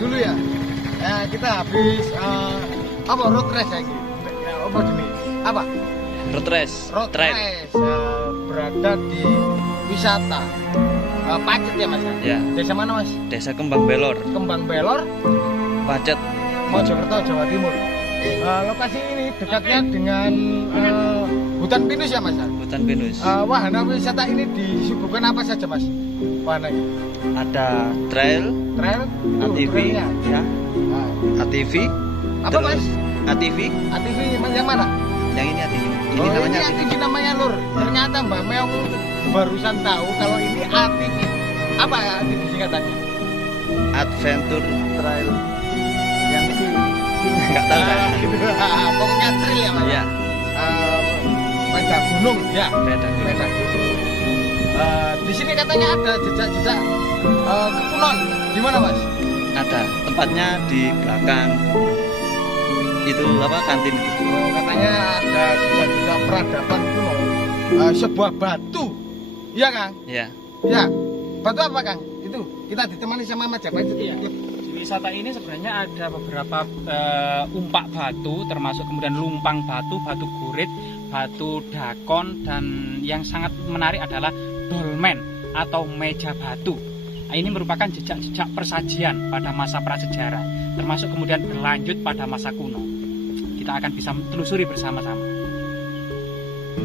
dulu ya. Kita habis apa road race lagi? Apa jenis? Apa? Road race. Road race berada di wisata Pacet ya Mas? Ya. Desa mana Mas? Desa Kembang Belor. Kembang Belor, Pacet, Mojokerto, Jawa Timur. Lokasi ini dekatnya dengan hutan pinus ya Mas? Hutan pinus. Wahana wisata ini disuguhkan apa saja Mas? Wahana ini? Ada trail, ATV, trailnya. ya. ATV. Apa Mas? ATV. ATV yang mana? Yang ini ATV. Ini namanya ini ATV namanya Lur. Ternyata Mbak Meong barusan tahu kalau ini ATV. Apa ATV singkatannya? Adventure Trail. Yang si Enggak tahu. pokoknya trail ya Mas. Ya. Sepeda gunung ya. Sepeda gunung. Sepeda gunung. Di sini katanya ada jejak-jejak kekunon. Di mana Mas? Ada. Tempatnya di belakang. Itu apa, kantin itu. Katanya ada jejak-jejak peradaban kuno. Sebuah batu. Iya Kang? Ya. Ya. Batu apa Kang? Itu kita ditemani sama Majapahit. Iya. Di wisata ini sebenarnya ada beberapa umpak batu, termasuk kemudian lumpang batu, batu gurit, batu dakon, dan yang sangat menarik adalah dolmen atau meja batu. Nah, ini merupakan jejak-jejak persajian pada masa prasejarah, termasuk kemudian berlanjut pada masa kuno. Kita akan bisa telusuri bersama-sama.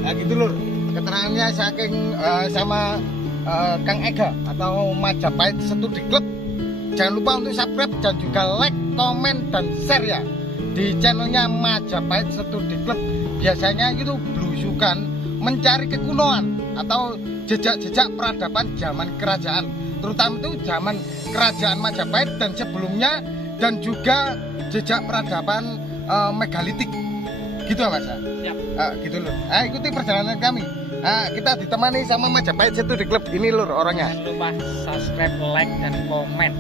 Nah gitu Lur, keterangannya saking sama Kang Ega atau Majapahit Studi Club. Jangan lupa untuk subscribe dan juga like, komen, dan share ya di channelnya Majapahit Studi Club. Biasanya itu belusukan mencari kekunoan atau jejak-jejak peradaban zaman kerajaan, terutama itu zaman kerajaan Majapahit dan sebelumnya, dan juga jejak peradaban megalitik gitu ya Mas? Siap. Gitu Lur. Ikuti perjalanan kami. Kita ditemani sama Majapahit Studi Club ini Lur orangnya. Jangan lupa subscribe, like, dan komen.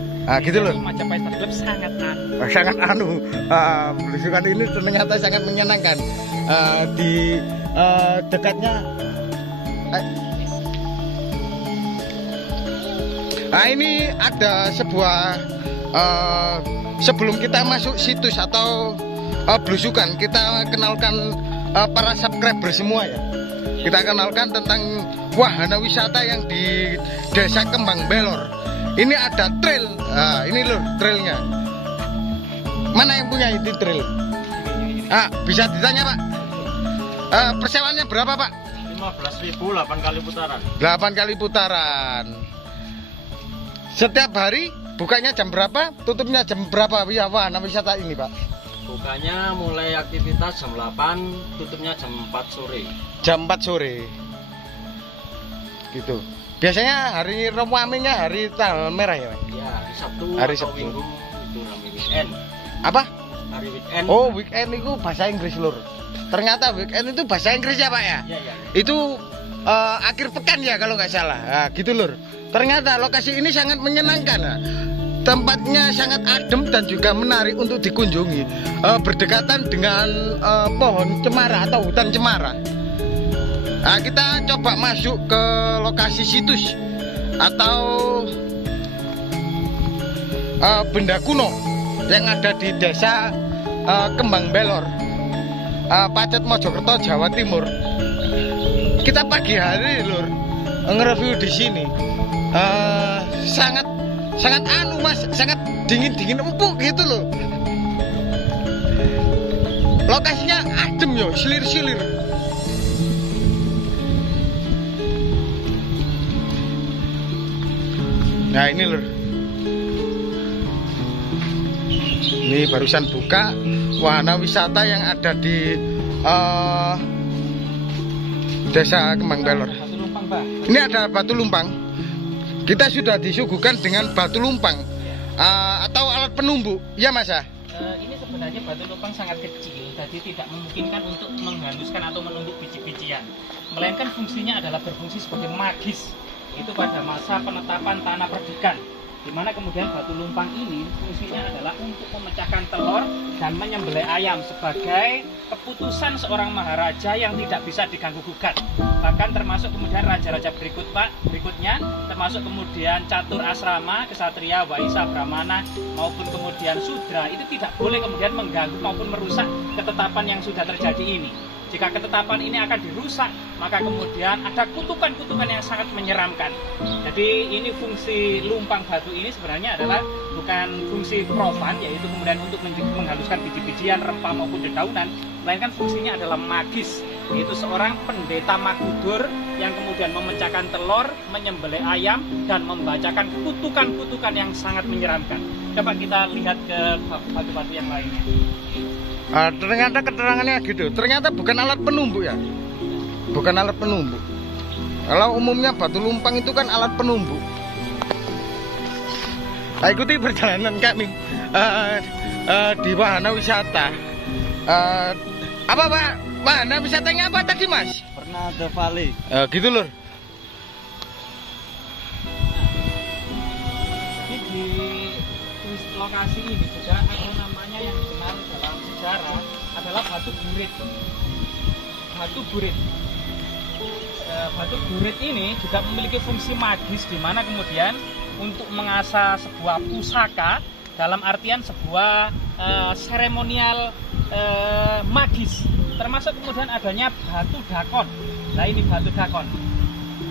Gitu Lur. Majapahit Studi Club sangat Sangat belusukan ini ternyata sangat menyenangkan. Di dekatnya ini ada sebuah sebelum kita masuk situs atau belusukan, kita kenalkan para subscriber semua ya. Kita kenalkan tentang wahana wisata yang di Desa Kembang Belor. Ini ada trail. Ini Lur trailnya. Mana yang punya itu trail? Bisa ditanya Pak. Persewanya berapa Pak? 15.000, 8 kali putaran. 8 kali putaran. Setiap hari bukanya jam berapa? Tutupnya jam berapa? Ya wahana wisata ini Pak. Bukanya mulai aktivitas jam 8, tutupnya jam 4 sore. Jam 4 sore. Gitu. Biasanya hari ramenya hari tanggal merah ya Pak? Ya, hari Sabtu Hari atau Sabtu. Minggu itu ramai weekend. Apa? Hari weekend. Oh, weekend itu bahasa Inggris Lur. Ternyata weekend itu bahasa Inggris ya Pak ya? Iya, iya. Itu akhir pekan ya kalau nggak salah. Gitu Lur. Ternyata lokasi ini sangat menyenangkan. Tempatnya sangat adem dan juga menarik untuk dikunjungi. Berdekatan dengan pohon cemara atau hutan cemara. Kita coba masuk ke lokasi situs atau benda kuno yang ada di Desa Kembang Belor, Pacet, Mojokerto, Jawa Timur. Kita pagi hari Lur nge-review di sini. Sangat Mas, sangat dingin empuk gitu loh. Lokasinya adem yo, silir-silir. Nah ini Lur. Ini barusan buka wahana wisata yang ada di Desa Kembang Belor. Batu lumpang, Pak. Ini ada batu lumpang. Kita sudah disuguhkan dengan batu lumpang atau alat penumbu, ya Mas ya? Ini sebenarnya batu lumpang sangat kecil, jadi tidak memungkinkan untuk menghaluskan atau menumbuk biji-bijian. Melainkan fungsinya adalah berfungsi sebagai magis. Itu pada masa penetapan tanah perdikan. di mana kemudian batu lumpang ini fungsinya adalah untuk memecahkan telur dan menyembelih ayam sebagai keputusan seorang maharaja yang tidak bisa diganggu gugat. Bahkan termasuk kemudian raja-raja berikutnya, termasuk kemudian catur asrama, kesatria, waisa, brahmana maupun kemudian sudra, itu tidak boleh kemudian mengganggu maupun merusak ketetapan yang sudah terjadi ini. Jika ketetapan ini akan dirusak, maka kemudian ada kutukan-kutukan yang sangat menyeramkan. Jadi ini fungsi lumpang batu ini sebenarnya adalah bukan fungsi profan, yaitu kemudian untuk menghaluskan biji-bijian, rempah maupun dedaunan, melainkan fungsinya adalah magis, yaitu seorang pendeta makudur yang kemudian memecahkan telur, menyembelih ayam, dan membacakan kutukan-kutukan yang sangat menyeramkan. Coba kita lihat ke batu-batu yang lainnya. Ternyata keterangannya gitu. Ternyata bukan alat penumbuk ya. Bukan alat penumbuk. Kalau umumnya batu lumpang itu kan alat penumbuk. Ikuti perjalanan kami di wahana wisata. Apa Pak? Wahana wisatanya apa tadi Mas? Bernada Valley. Gitu lur. Di lokasi ini juga ada namanya yang dikenal dalam sejarah adalah batu burit. Batu burit. Batu burit ini juga memiliki fungsi magis, di mana kemudian untuk mengasah sebuah pusaka dalam artian sebuah seremonial magis, termasuk kemudian adanya batu dakon. Nah ini batu dakon.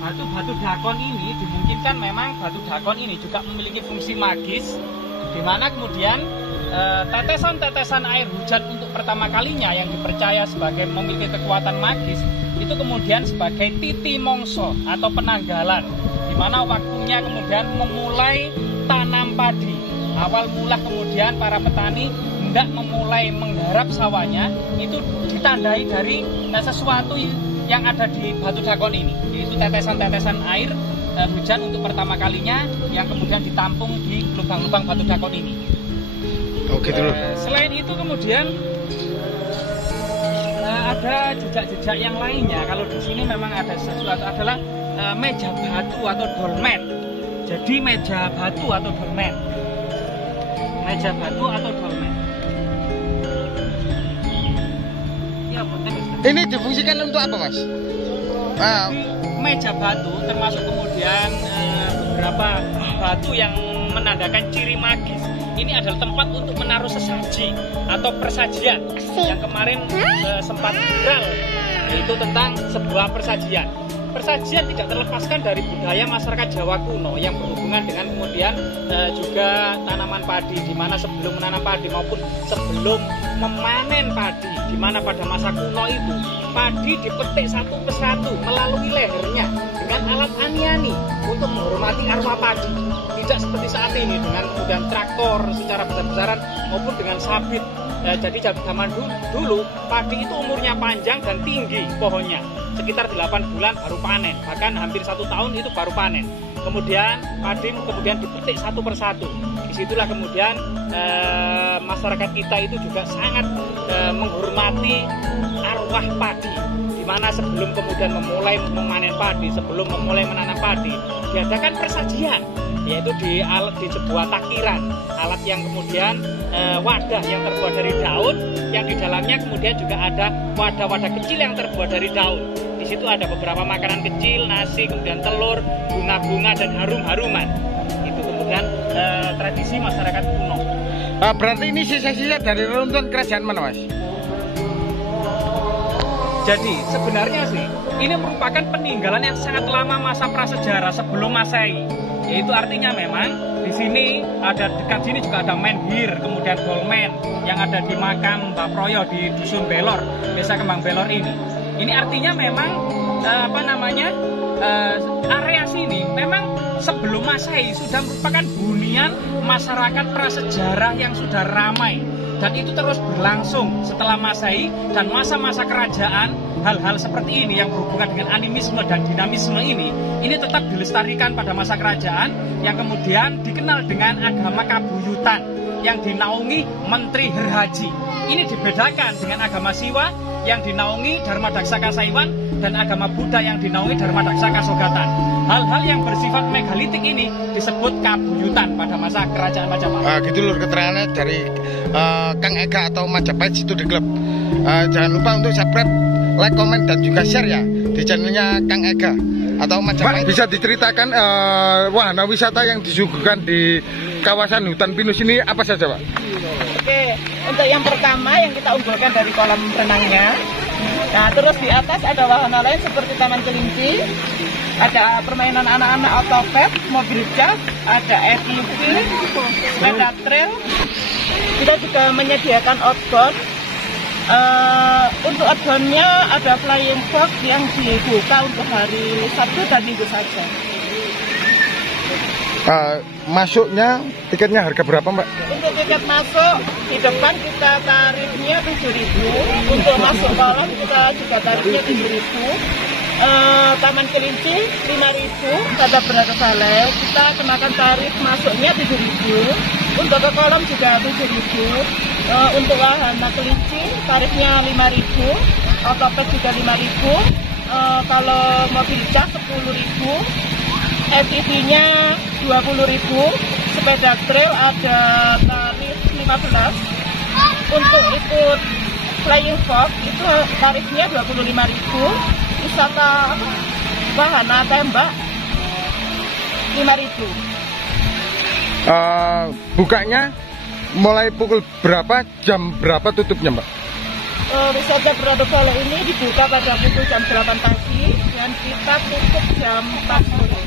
Batu dakon ini dimungkinkan memang batu dakon ini juga memiliki fungsi magis, di mana kemudian tetesan-tetesan air hujan untuk pertama kalinya yang dipercaya sebagai memiliki kekuatan magis itu kemudian sebagai titi mongso atau penanggalan, di mana waktunya kemudian memulai tanam padi. Awal mula kemudian para petani hendak memulai menggarap sawahnya itu ditandai dari sesuatu yang ada di batu dakon ini, yaitu tetesan-tetesan air hujan untuk pertama kalinya yang kemudian ditampung di lubang-lubang batu dakon ini. Oh gitu loh. Selain itu kemudian ada jejak-jejak yang lainnya. Kalau di sini memang ada sesuatu adalah meja batu atau dolmen. Jadi meja batu atau dolmen. Meja batu atau dolmen. Ya, ini difungsikan untuk apa Mas? Meja batu termasuk kemudian beberapa batu yang menandakan ciri magis. Ini adalah tempat untuk menaruh sesaji atau persajian yang kemarin sempat viral, yaitu tentang sebuah persajian. Persajian tidak terlepaskan dari budaya masyarakat Jawa kuno yang berhubungan dengan kemudian juga tanaman padi, di mana sebelum menanam padi maupun sebelum memanen padi, di mana pada masa kuno itu padi dipetik satu persatu melalui lehernya dengan alat aniani untuk menghormati arwah padi. Tidak seperti saat ini dengan kemudian traktor secara besar-besaran maupun dengan sabit. Jadi zaman dulu padi itu umurnya panjang dan tinggi pohonnya, sekitar 8 bulan baru panen, bahkan hampir 1 tahun itu baru panen. Kemudian padi kemudian dipetik satu persatu. Disitulah kemudian masyarakat kita itu juga sangat menghormati arwah padi, di mana sebelum kemudian memulai memanen padi, sebelum memulai menanam padi, diadakan persajian, yaitu di sebuah takiran, alat yang kemudian wadah yang terbuat dari daun, yang di dalamnya kemudian juga ada wadah-wadah kecil yang terbuat dari daun. Di situ ada beberapa makanan kecil, nasi, kemudian telur, bunga-bunga dan harum-haruman. Itu kemudian tradisi masyarakat kuno. Berarti ini sisa-sisa dari runtuhan kerajaan mana Mas? Jadi sebenarnya sih ini merupakan peninggalan yang sangat lama masa prasejarah sebelum Masehi. Yaitu artinya memang di sini ada dekat sini juga ada menhir, kemudian dolmen yang ada di makam Mbah Proyo di Dusun Belor, Desa Kembang Belor ini. Ini artinya memang area sini memang sebelum Masehi sudah merupakan hunian masyarakat prasejarah yang sudah ramai. Dan itu terus berlangsung setelah Masehi dan masa-masa kerajaan. Hal-hal seperti ini yang berhubungan dengan animisme dan dinamisme ini tetap dilestarikan pada masa kerajaan yang kemudian dikenal dengan agama kabuyutan yang dinaungi Menteri Herhaji. Ini dibedakan dengan agama Siwa yang dinaungi Dharma Daksa Kasaiwan dan agama Buddha yang dinaungi Dharma Daksa Kasogatan. Hal-hal yang bersifat megalitik ini disebut kabuyutan pada masa kerajaan Majapahit. Gitu lur keterangannya dari Kang Ega atau Majapahit Situ di Klub. Jangan lupa untuk subscribe, like, komen, dan juga share ya di channelnya Kang Ega atau Majapahit. Pak, bisa diceritakan wahana wisata yang disuguhkan di kawasan hutan pinus ini apa saja, Pak? Oke, untuk yang pertama yang kita unggulkan dari kolam renangnya. Nah, terus di atas ada wahana lain seperti taman kelinci, ada permainan anak-anak otopet, mobil jas, ada ATV, sepeda trail. Kita juga menyediakan outbound. Untuk outboundnya ada flying fox yang dibuka untuk hari Sabtu dan Minggu saja. Masuknya tiketnya harga berapa, Mbak? Untuk tiket masuk di depan kita tarifnya 7.000. Untuk masuk kolam kita juga tarifnya 7.000. Taman kelinci 5.000. Kata Bernardo Valley kita kenakan tarif masuknya 7.000. Untuk ke kolam juga 7.000. Untuk wahana kelinci tarifnya 5.000. Otopet juga 5.000. Kalau mobil jas 10.000. ATV-nya 20.000, sepeda trail ada tarif 15. Untuk ikut flying fox itu tarifnya 25.000. Wisata wahana tembak 5.000. Bukanya mulai pukul berapa, jam berapa tutupnya, Mbak? Wisata Bernardo Valley ini dibuka pada pukul jam 8 pagi dan kita tutup jam 4 sore.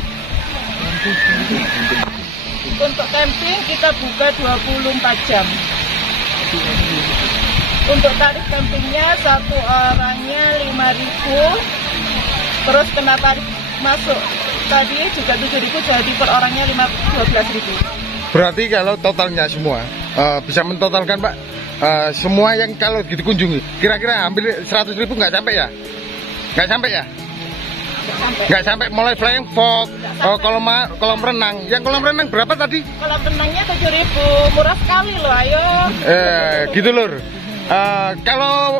Untuk camping kita buka 24 jam. Untuk tarif campingnya satu orangnya 5.000. Terus kena tarif masuk tadi juga 7.000, jadi per orangnya 12.000. Berarti kalau totalnya semua bisa mentotalkan, Pak, semua yang kalau dikunjungi kira-kira hampir 100.000 nggak sampai ya? Nggak sampai ya? Nggak sampai, mulai flying fox, kolam renang. Yang kolam renang berapa tadi? Kolam renangnya 7.000, murah sekali loh, ayo. Gitu lur. Kalau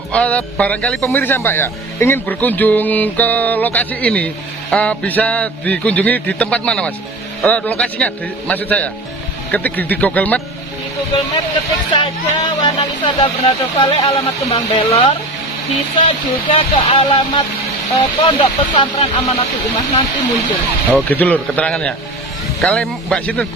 barangkali pemirsa, Mbak ya, ingin berkunjung ke lokasi ini, bisa dikunjungi di tempat mana, Mas? Lokasinya, maksud saya, ketik di Google Map. Di Google Map ketik saja wahana wisata Bernardo Valley alamat Kembang Belor. Bisa juga ke alamat Pondok Pesantren Amanatul Ummah, nanti muncul. Oh gitu lur keterangannya. Kalian Mbak Sinten?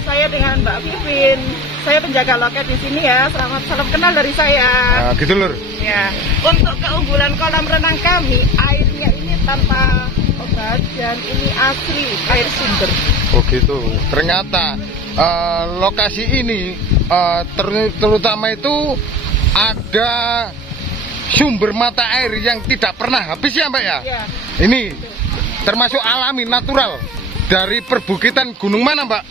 Saya dengan Mbak Vivin. Saya penjaga loket di sini ya. Selamat salam kenal dari saya. Gitu lur. Ya. Untuk keunggulan kolam renang kami, airnya ini tanpa obat dan ini asli air sumber. Oh gitu. Ternyata lokasi ini terutama itu ada sumber mata air yang tidak pernah habis ya, Mbak ya? Ya. Ini termasuk alami, natural dari perbukitan gunung mana, Mbak?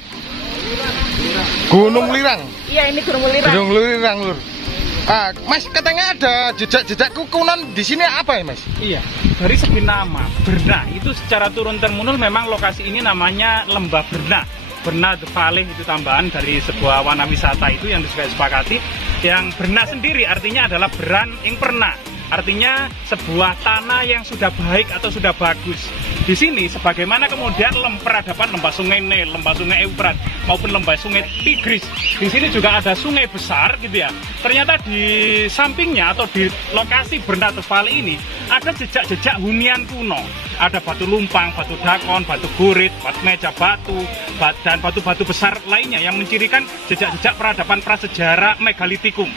Gunung Lirang. Iya, ini Gunung Lirang. Gunung Lirang, lur. Mas, katanya ada jejak-jejak kukunan di sini apa ya, Mas? Iya, dari segi nama Berna itu secara turun-temurun memang lokasi ini namanya Lembah Berna. Berna The Valley itu tambahan dari sebuah warna wisata itu yang disepakati. Yang Berna sendiri artinya adalah beran ing pernah. Artinya sebuah tanah yang sudah baik atau sudah bagus. Di sini sebagaimana kemudian peradaban lembah sungai Nil, lembah sungai Eufrat maupun lembah sungai Tigris. Di sini juga ada sungai besar gitu ya. Ternyata di sampingnya atau di lokasi Berna The Valley ini ada jejak-jejak hunian kuno. Ada batu lumpang, batu dakon, batu gurit, batu meja batu, dan batu-batu besar lainnya yang mencirikan jejak-jejak peradaban prasejarah megalitikum.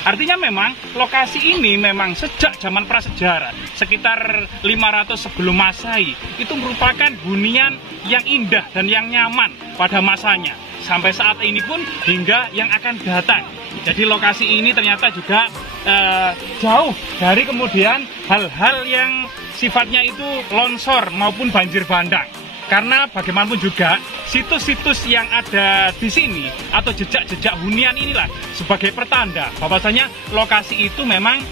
Artinya memang lokasi ini memang sejak zaman prasejarah sekitar 500 sebelum Masehi itu merupakan hunian yang indah dan yang nyaman pada masanya. Sampai saat ini pun hingga yang akan datang. Jadi lokasi ini ternyata juga jauh dari kemudian hal-hal yang sifatnya itu longsor maupun banjir bandang. Karena bagaimanapun juga situs-situs yang ada di sini atau jejak-jejak hunian inilah sebagai pertanda bahwasanya lokasi itu memang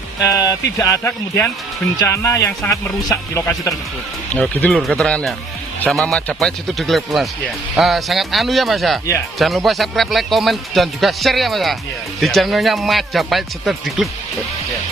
tidak ada kemudian bencana yang sangat merusak di lokasi tersebut. Oh gitu lur keterangannya. Sama Majapahit Situ di Klub, Mas. Yeah. Sangat anu ya, Mas ya. Yeah. Jangan lupa subscribe, like, komen, dan juga share ya, Mas ya. Yeah. Di channelnya Majapahit Situ di Klub. Yeah.